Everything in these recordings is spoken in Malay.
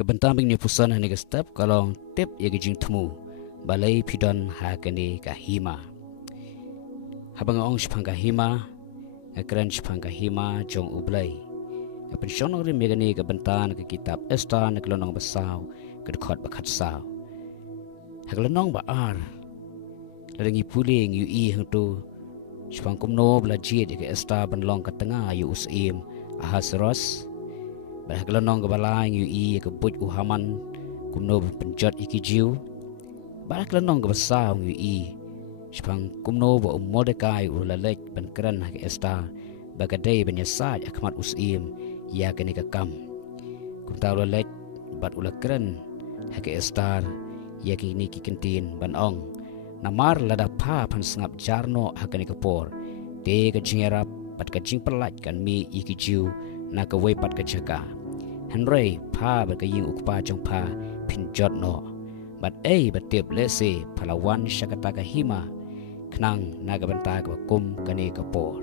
Kebentang ni pusan hani step kalong tip ya jingthmu balei pidon ha kane ka Hima. Habang ong shpang ka Hima, akran shpang ka Hima jong ublay. Apen shonong rim megani kebentang ke kitab Esta nak lonong besau ke dekat bakat sau. Haglonong ba ar. Ladangi puling yu I hang tu shpang kumno bla jid ke Esta benlong ke tengah yu usim ahasros. Haglonong ke balai yu I ke buj uhaman kumno penjot iki jiu. Haglonong ke besau yu I shpang kumno ba Mordekai ulalek ben keren ke Esta bagadai benyasaj akmat usim ya kene ke kam. Kumtau lalek bat ulakren ke Esta ya kini ki kentin ban ong. Namar lada pa pan sengap jarno hakani ke por. De ke jingerap pat ke jing pelat kan mi iki jiu na ke wei pat ke jaka. Henry pa ba ke ying ukpa jong pa pinjot no. Bat batip lese palawan syakata ke Hima kenang na ke benta ke kum kani ke por.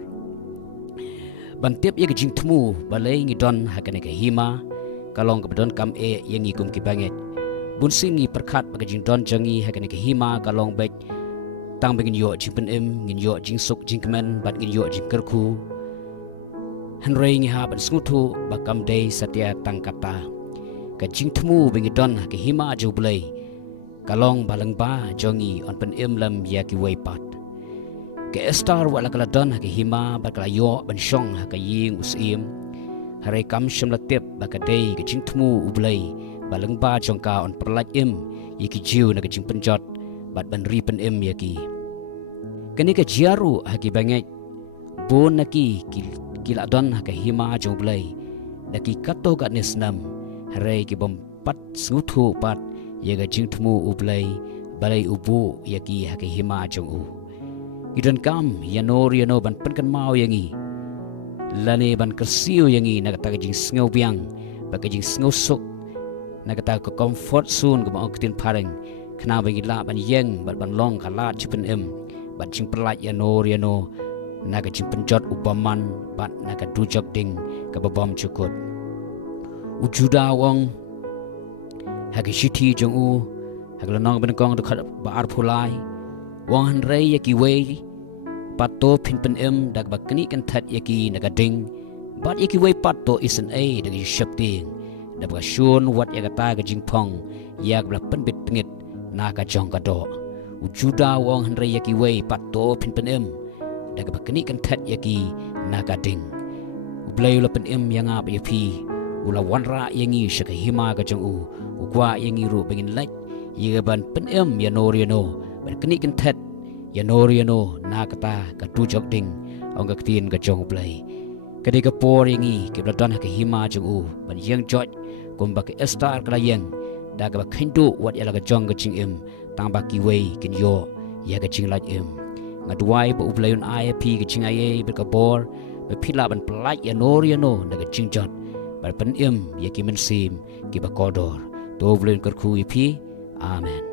Bantip ye ke jingthmu balei ngidon hakani ke Hima kalong ke bedon kam yang ngikum ki banget. Bun sini perkat bagi jingdon jangi hakani ke Hima kalong baik tang bengin yo jing penem ngin yo jing suk jing kemen bat ngin yo jing kerku. Henry ngi ha ban skutu bakam dei satia tang kata ke jingthmu bengidon ke Hima jo bulai kalong balang ba jongi on penem lam ya ki weipat. Ke Estar wala kala don ke Hima bat kala yo ban shong ke ying usim. Hari kam syamlatip bakadei ke jingthmu ublai balang ba jongka on perlaj yiki jiu na ke jing penjot bat ban ri pen yaki. Kani ke jiaru haki bangai bon naki kila don ke Hima jong blai naki kato kat nesnam hari ki bom pat snguthu pat ye ke jingthmu ublai balai ubu yaki haki Hima jong u. Idon kam yano ban penkan mau yangi lane ban kersiu yangi na kata ke jing sngo biang ba ke jing sngo sok na kata ke comfort soon ke mau ketin pareng kena bagi la ban yeng bat ban long kala chipen bat jing pelat yano na ke jing penjot ubaman bat na ke dujok ding ke babam cukut ujuda wong hagi shiti jong u haglanong ben kong dekat ba ar phulai wong han rei yaki wei pato pinpen dak bakni kan that yaki na ding bat yaki wei pato isen dag shapting dak ba shun wat yakata ke jingpong yak bla penbit pengit na ka jong ka do ujuda wong han rei yaki wei pato pinpen dak bakni kan that yaki na ding ublay la pen yang ap yapi ula wanra yangi shaka Hima ka jong u ugwa yangi ru bengin lek yeban pen yano ban kni kan that yano na kata ka dujok ding ong ka tin ka jong ublay kadi ka por yangi ke bladon ka Hima jong u ban yang jot kum ba ke Estar kala yang da ka khindu wat yala ka jong ka jing tang ba ki wei kin yo ya ka jing laj ngaduai ba ublayon ai pi ka jing ai ba ka bor ba phila ban plai yano na ka jing jot ba pen ya ki men sim ki ba kodor to ublayon kar khu pi amen.